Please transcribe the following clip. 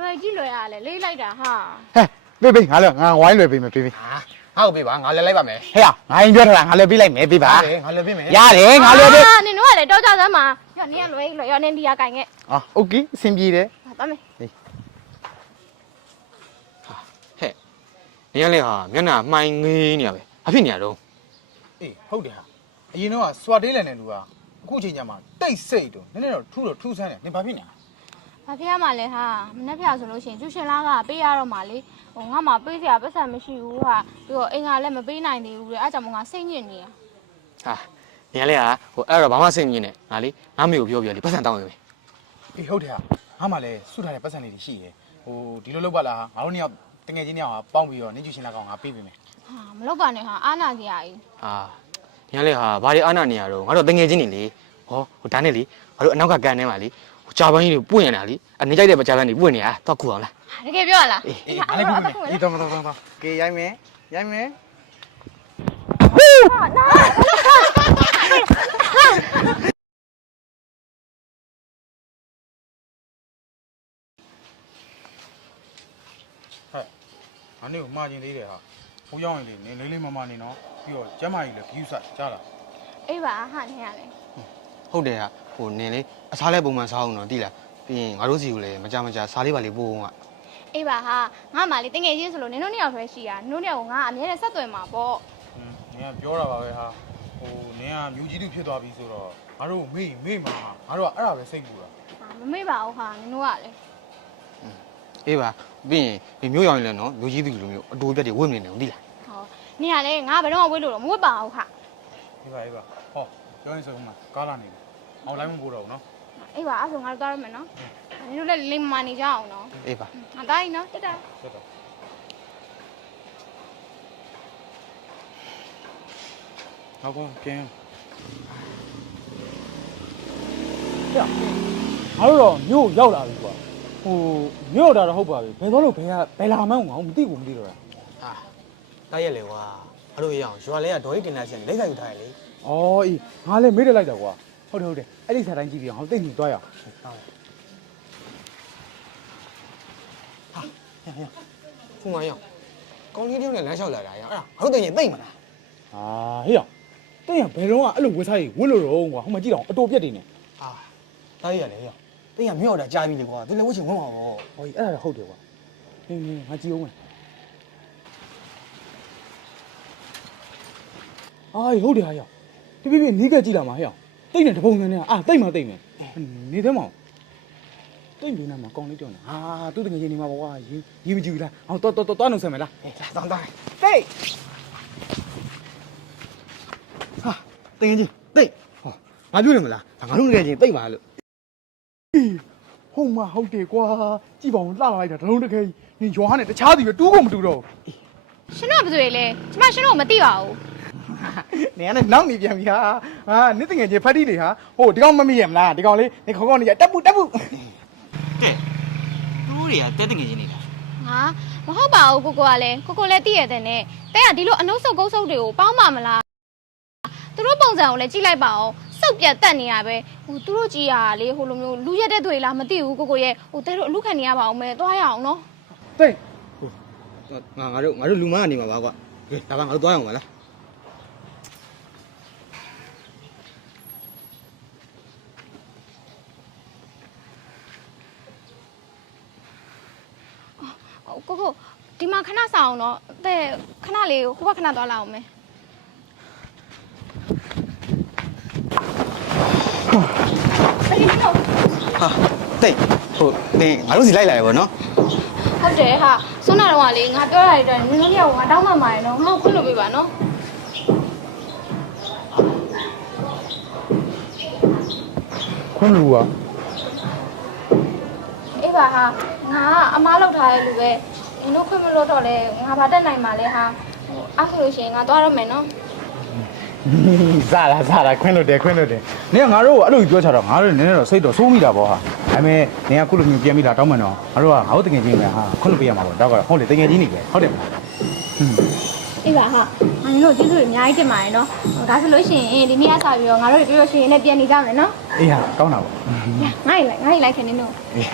လွယ်ကြည့်လွယ်ရလေလေးလိုက်တာဟာဟဲ့ပေးငါလည်းငါဝိုင်းလွယ်ပေးမယ်ပေးပေးဟာဟောက်ပေးပါငါလည်းလိုက်ပါမယ်ဟဲ့ငါရင်ပြောထားတာငါလည်းပေးလိုက်မယ်ပေးပါငါလည်းပေးမယ်ရတယ်ငါလည်းပေးနင်တို့ကလည်းတော့ကြစမ်းပါညနေကလွယ်ရောနင်ဒီကကင်ခဲ့โอเคအဆင်ပြေတယ်သွားမယ်ဟဲ့နေရလေဟာမျက်နှာမှိုင်းငေးနေရပဲအဖြစ်နေရတော့အေးဟုတ်တယ်ဟာအရင်တော့စွာတေးလန်တဲ့လူကအခုချိန်ကျမှတိတ်ဆိတ်တော့နည်းနည်းတော့ထူးဆန်းတယ်နင်ဘာဖြစ်နေလဲဘာဖြစ်ရမှာလဲဟာမနှက်ပြဆိုလို့ရှိရင်ကျူရှင်လားကပေးရတော့မှာလေဟိုငါမှပေးစရာပတ်စံမရှိဘူးဟာပြီးတော့အိမ်ကလည်းမပေးနိုင်သေးဘူးလေအားကြောင့်ငါစိတ်ညစ်နေရဟာနေရလေဟာဟိုအဲ့တော့ဘာမှစိတ်ညစ်နေငါလေငါမေကိုပြောပြလေပတ်စံတောင်းရမယ်အေးဟုတ်တယ်ဟာငါမှလည်းစုထားတဲ့ပတ်စံတွေရှိတယ်ဟိုဒီလိုလုပ်ပါလားဟာငါတို့နှစ်ယောက်တငယ်ချင်းနှစ်ယောက်ဟာပေါင်းပြီးတော့နေကျူရှင်လာကောင်ငါပေးပေးမယ်ဟာမလုပ်ပါနဲ့ဟာအားနာစရာကြီးဟာနေရလေဟာဘာတွေအားနာနေရတော့ငါတို့တငယ်ချင်းနေလေဟောဟိုဒါနဲ့လေငါတို့အနောက်ကကန်ထဲမှာလေကြာပန်းကြီးတွေပွင့်နေတာလေအနေကြိုက်တဲ့ကြာပန်းတွေပွင့်နေတာတော့ခုအောင်လားတကယ်ပြောရလားအေးငါလည်းပေးမယ်အေးတော့ကဲရိုက်မယ်ဟဲ့ငါနေကိုမှားခြင်းသေးတယ်ဟာဟိုရောက်ရင်လေနေလေးမမနေနော်ပြီးတော့ကျမကြီးလည်းဂယူးဆိုင်ကြားလားအေးပါဟာနေရလေဟုတ်တယ်ဟာဟိုနင်လေအစားလဲပုံမှန်စားအောင်တော့တိလားပြီးရင်ငါတို့စီကိုလည်းမကြစားလေးပါလေးပို့အောင်ကအေးပါဟာငါမှလေတကယ်ချင်းဆိုလို့နင်တို့နှစ်ယောက်ဆွဲရှိတာနင်တို့နှစ်ယောက်ကိုငါအမြဲတမ်းဆက်သွယ်မှာပေါ့နင်ကပြောတာပါပဲဟာဟိုနင်ကမြူကြီးတူဖြစ်သွားပြီဆိုတော့ငါတို့မေ့မှာငါတို့ကအဲ့ဒါပဲစိတ်ပူတာမမေ့ပါဘူးဟာနင်တို့ကလေအေးပါပြီးရင်မျိုးရောင်ရင်လည်းနော်မျိုးကြီးသူလိုမျိုးအတိုးပြတ်တွေဝတ်နေတယ်ဟုတ်တိလားဟောနင်ကလေငါဘယ်တော့မှဝတ်လို့တော့မဝတ်ပါဘူးဟာအေးပါဟောပြောရင်ဆိုမှကားလာနေတယ်အောင်လိုက်မပို့တော့ဘူးနော်အေးပါအဲ့ဆိုငါတို့သွားရမယ်နော်နင်တို့လည်းလိမ္မာနေကြအောင်နော်အေးပါငါတိုင်းနော်တက်တာဟုတ်ကောကျင်းငါတို့တော့မြို့ရောက်လာပြီကွာဟိုမြို့တာတော့ဟုတ်ပါပြီဘယ်တော့လို့ဘယ်လာမှန်းငါမသိဘူးမသိတော့တာဟာတိုက်ရက်လေကွာငါတို့ရအောင်ရွာလဲကဒေါ်ကြီးတင်လာရှင်လက်ခံယူထားရလေဩအေးငါလည်းမေးတယ်လိုက်တာကွာဟုတ်တယ်အဲ့ဒီစားတိုင်းကြည့်ပြီးအောင်သိနေသွားရအောင်ဟာဖုန်းမရောက်ကောင်းလေးတယောက်နဲ့လမ်းလျှောက်လာတာရအဲ့ဒါငါတို့တင်ရင်သိမ့်မလားဟာဟေ့အောင်တင်းရဘယ်တော့ကအဲ့လိုဝက်စားကြီးဝစ်လို့တော့ကွာဟိုမှာကြည့်တော့အတူပြက်နေနေဟာတိုက်ရက်လေဟေ့တင်းရမြောက်တာကြားပြီလေကွာသူလည်းဝှချင်ဝှမှာပေါ့ဟောအဲ့ဒါဟုတ်တယ်ကွာနင်းငါကြည့်အောင်မယ်အာဟုတ်တယ်ဟာရောက်ပြပြနီးကကြည့်လာမှာဟဲ့အောင်တိတ်နေတပုံစံနဲ့အာတိတ်မှတိတ်မယ်နေသေးမအောင်တိတ်နေနာမှာကောင်းလေးတောင်းနေဟာသူ့တကယ်ကြီးနေမှာပေါ့ကွာရေးမကြည့်ဘူးလားဟောတော့နှုတ်ဆက်မယ်လားတောင်းတိတ်ဟာတကယ်ကြီးတိတ်ဟောငါပြောနေမလားငါတို့တကယ်ကြီးတိတ်ပါလို့ဟုတ်မှာဟုတ်တယ်ကွာကြည့်ပါဦးလှလာလိုက်တာတလုံးတကယ်ကြီးနင်ရွာနဲ့တခြားစီပဲတူးကုန်မတူတော့ရှင်တို့ကဘယ်သူလဲကျမရှင်တို့မသိပါဘူးနေရနဲ့နောက်နေပြန်ပြီဟာနစ်တငယ်ချင်းဖတ်တိလေဟာဟိုဒီကောင်မမိရမလားဒီကောင်လေးနေခေါင်းနေရတက်ပုကဲသူတို့တွေကတဲတငယ်ချင်းနေတာဟာမဟုတ်ပါဘူးကိုကလည်းသိရတဲ့နဲ့တဲကဒီလိုအနှုတ်ဆုပ်ကုန်းဆုပ်တွေကိုပေါင်းပါမလားသူတို့ပုံစံကိုလည်းကြည့်လိုက်ပါအောင်စုပ်ပြတ်တက်နေရပဲဟိုသူတို့ကြည့်ရလေဟိုလိုမျိုးလူရက်တဲ့တွေလားမသိဘူးကိုရဲ့ဟိုတဲတို့အလူခံနေရပါအောင်မယ်သွားရအောင်နော်တိတ်ငါတို့လူမကနေမှာပါကွာကဲဒါကငါတို့သွားရအောင်မလားကိုဒီမှာခဏဆောင်အောင်တော့တဲ့ခဏလေးကိုခဏသွားလာအောင်မယ်ဟာတိတ်ဟိုတင်ငါတို့စီလိုက်လာရပါတော့ဟုတ်တယ်ဟာစွန်းနာတော့ကလေငါပြောရတဲ့အတွက်နင်တို့ရောက်ငါတောင်းမှမှာရနော်ငါ့ကိုခွင့်လို့ပေးပါနော်ခွင့်လို့အေးပါဟာငါအမားလောက်ထားတဲ့လူပဲနင်တို့ခွင့်မလို့တော့လေငါဘာတက်နိုင်မှာလဲဟာအဲ့ဆိုလို့ရှိရင်ငါသွားရမယ်နော်စားတာခွင့်လို့တယ်နင်ကငါတို့ကိုအဲ့လိုပြောချတော့ငါတို့နည်းနည်းတော့စိတ်တော့စိုးမိတာပေါ့ဟာဒါပေမဲ့နင်ကခုလိုမျိုးပြန်ပြီးလာတောင်းမှန်တော့ငါတို့ကငါတို့တကယ်ချင်းပဲဟာခွင့်လို့ပေးရမှာပေါ့တော့ဟုတ်လေတကယ်ချင်းနေပဲဟုတ်တယ်မလားအေးပါဟာငါနင်တို့ကျေးဇူးတွေအများကြီးတင်ပါတယ်နော်ဒါဆိုလို့ရှိရင်ဒီနေ့အစားပြီးတော့ငါတို့ပြောလို့ရှိရင်လည်းပြန်နေကြမယ်နော်အေးဟာကောင်းတာပေါ့ငါ့လိုက်ခင်နင်တို့အေး